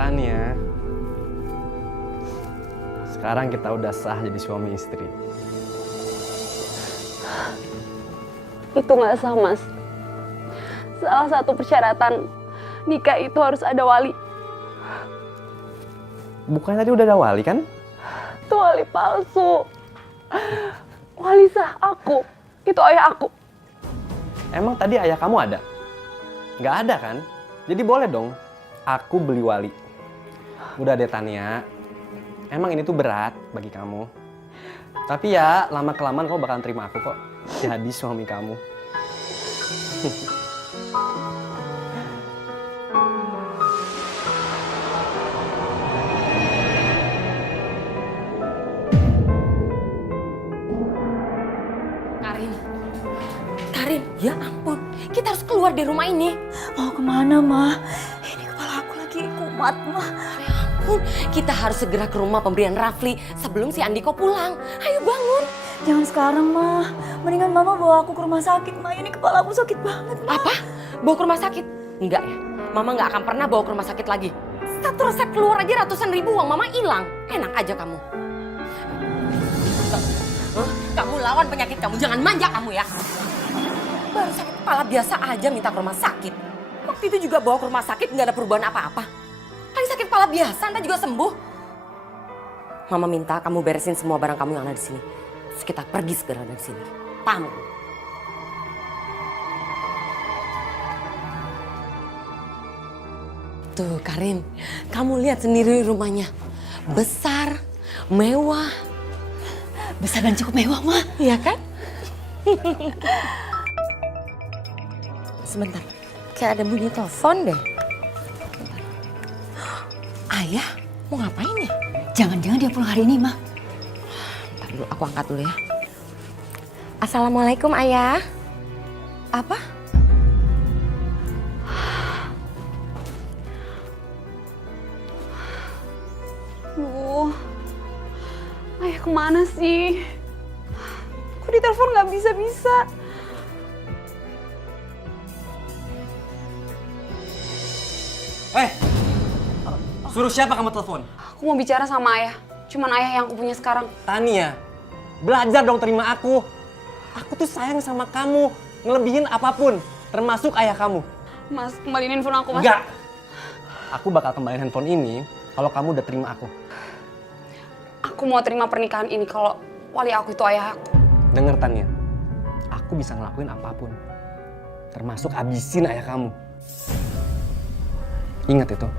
Tania, sekarang kita udah sah jadi suami istri. Itu nggak sah, Mas. Salah satu persyaratan nikah itu harus ada wali. Bukan tadi udah ada wali kan? Itu wali palsu. Wali sah aku. Itu ayah aku. Emang tadi ayah kamu ada? Nggak ada kan? Jadi boleh dong aku beli wali. Udah deh Tania, emang ini tuh berat bagi kamu. Tapi ya lama-kelamaan kamu bakalan terima aku kok jadi suami kamu. Karin, ya ampun, kita harus keluar dari rumah ini. Mau kemana, Ma? Ini kepala aku lagi kumat, Ma. Ya ampun, kita harus segera ke rumah pemberian Rafli sebelum si Andiko pulang. Ayo bangun. Jangan sekarang, Ma. Mendingan Mama bawa aku ke rumah sakit, Ma. Ini kepala aku sakit banget, Ma. Apa? Bawa ke rumah sakit? Enggak ya, Mama nggak akan pernah bawa ke rumah sakit lagi. Satu resep keluar aja ratusan ribu, uang Mama hilang. Enak aja kamu. Kamu lawan penyakit kamu, jangan manja kamu ya. Baru sakit kepala biasa aja minta ke rumah sakit. Waktu itu juga bawa ke rumah sakit nggak ada perubahan apa-apa. Paling sakit kepala biasa, ntar juga sembuh. Mama minta kamu beresin semua barang kamu yang ada di sini. Terus kita pergi segera dari sini. Paham? Tuh Karin, kamu lihat sendiri rumahnya. Besar, mewah. Besar dan cukup mewah, Ma. Iya kan? Sebentar, kayak ada bunyi telepon deh. Ayah, mau ngapain ya? Jangan-jangan dia pulang hari ini, Ma. Ntar dulu, aku angkat dulu ya. Assalamualaikum, Ayah. Apa? Duh, ayah kemana sih? Kok ditelepon nggak bisa-bisa? Suruh siapa kamu telepon? Aku mau bicara sama ayah. Cuman ayah yang aku punya sekarang. Tania, belajar dong terima aku. Aku tuh sayang sama kamu, ngelebihin apapun, termasuk ayah kamu. Mas, kembaliin handphone aku, Mas. Enggak. Aku bakal kembaliin handphone ini kalau kamu udah terima aku. Aku mau terima pernikahan ini kalau wali aku itu ayah aku. Dengar Tania, aku bisa ngelakuin apapun, termasuk habisin ayah kamu. Ingat itu.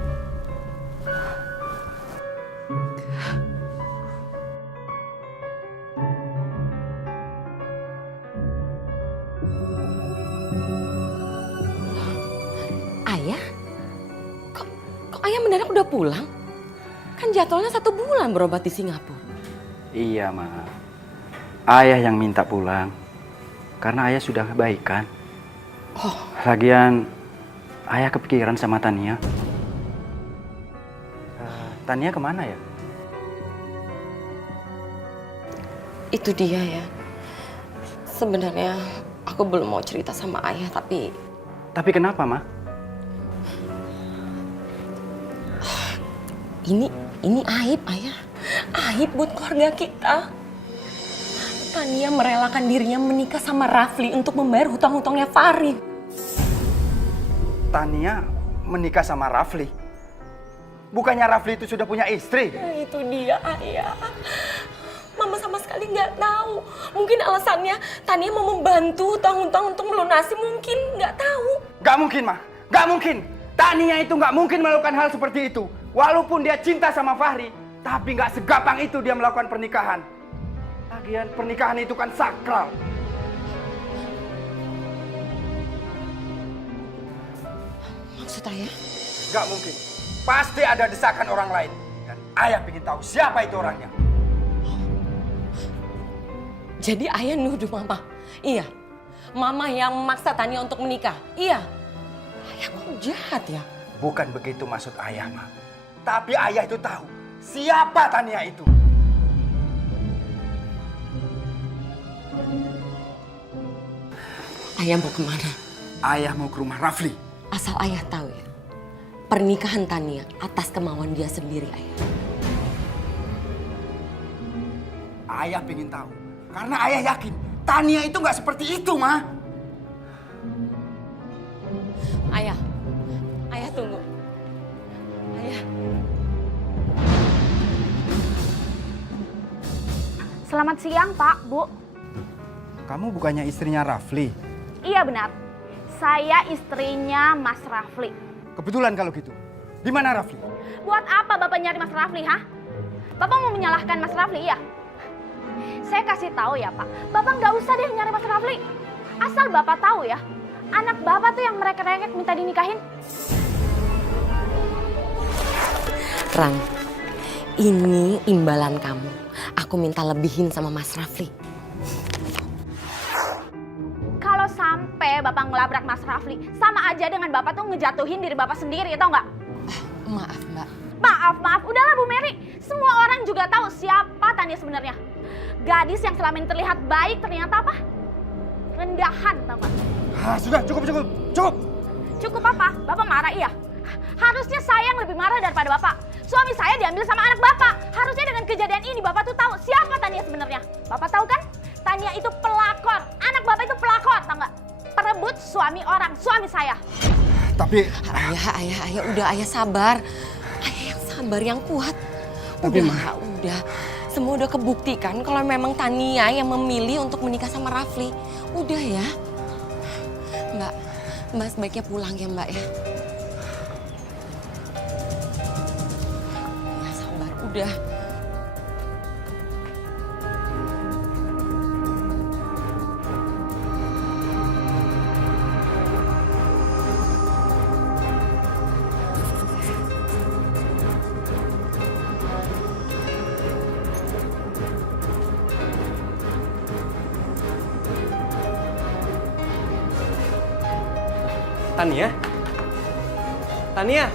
Ayah? Kok Ayah mendadak udah pulang? Kan jadwalnya 1 bulan berobat di Singapura. Iya, Ma. Ayah yang minta pulang. Karena ayah sudah baikan. Oh. Lagian, ayah kepikiran sama Tania. Tania kemana ya? Itu dia ya. Sebenarnya aku belum mau cerita sama Ayah, tapi Tapi kenapa, Ma? Ini aib, Ayah. Aib buat keluarga kita. Tania merelakan dirinya menikah sama Rafli untuk membayar hutang-hutangnya Farid. Tania menikah sama Rafli? Bukannya Rafli itu sudah punya istri? Nah, itu dia, Ayah. Mama sama sekali nggak tahu. Mungkin alasannya Tania mau membantu hutang-hutang untuk melunasi, mungkin nggak tahu. Gak mungkin, Ma. Gak mungkin. Tania itu gak mungkin melakukan hal seperti itu. Walaupun dia cinta sama Fahri, tapi gak segampang itu dia melakukan pernikahan. Lagian pernikahan itu kan sakral. Maksud Ayah? Gak mungkin. Pasti ada desakan orang lain. Dan ayah ingin tahu siapa itu orangnya. Jadi Ayah nuduh Mama? Iya. Mama yang memaksa Tania untuk menikah? Iya. Ayah kok jahat ya? Bukan begitu maksud ayah, Ma. Tapi ayah itu tahu siapa Tania itu. Ayah mau kemana? Ayah mau ke rumah Rafli. Asal Ayah tahu ya. pernikahan Tania atas kemauan dia sendiri, Ayah. Ayah pengen tahu. Karena ayah yakin Tania itu nggak seperti itu, Ma. Ayah, Ayah tunggu. Ayah. Selamat siang, Pak, Bu. Kamu bukannya istrinya Rafli? Iya benar. Saya istrinya Mas Rafli. Kebetulan kalau gitu. Di mana Rafli? Buat apa Bapak nyari Mas Rafli, ha? Bapak mau menyalahkan Mas Rafli, ya? Saya kasih tahu ya, Pak. Bapak nggak usah deh nyari Mas Rafli. Asal Bapak tahu ya, anak Bapak tuh yang mereka-reket minta dinikahin. Ran, ini imbalan kamu. Aku minta lebihin sama Mas Rafli. Kalau sampai Bapak ngelabrak Mas Rafli, sama aja dengan Bapak tuh ngejatuhin diri Bapak sendiri, tau nggak? Maaf, Mbak. Maaf. Udahlah Bu Mary. Semua orang juga tahu siapa Tania sebenarnya. Gadis yang selama ini terlihat baik ternyata apa? Rendahan, tau nggak? Sudah, cukup. Cukup apa? Bapak marah, iya? Harusnya saya yang lebih marah daripada Bapak. Suami saya diambil sama anak Bapak. Harusnya dengan kejadian ini Bapak tuh tahu siapa Tania sebenarnya. Bapak tahu kan? Tania itu pelakor. Anak Bapak itu pelakor, tau nggak? Perebut suami orang, suami saya. Tapi Ayah, udah Ayah sabar. Ayah yang sabar, yang kuat. Udah. Semua udah kebuktikan kalau memang Tania yang memilih untuk menikah sama Rafli. Udah ya. Mbak sebaiknya pulang ya, Mbak ya. Ya sabar, udah. Tania? Tania?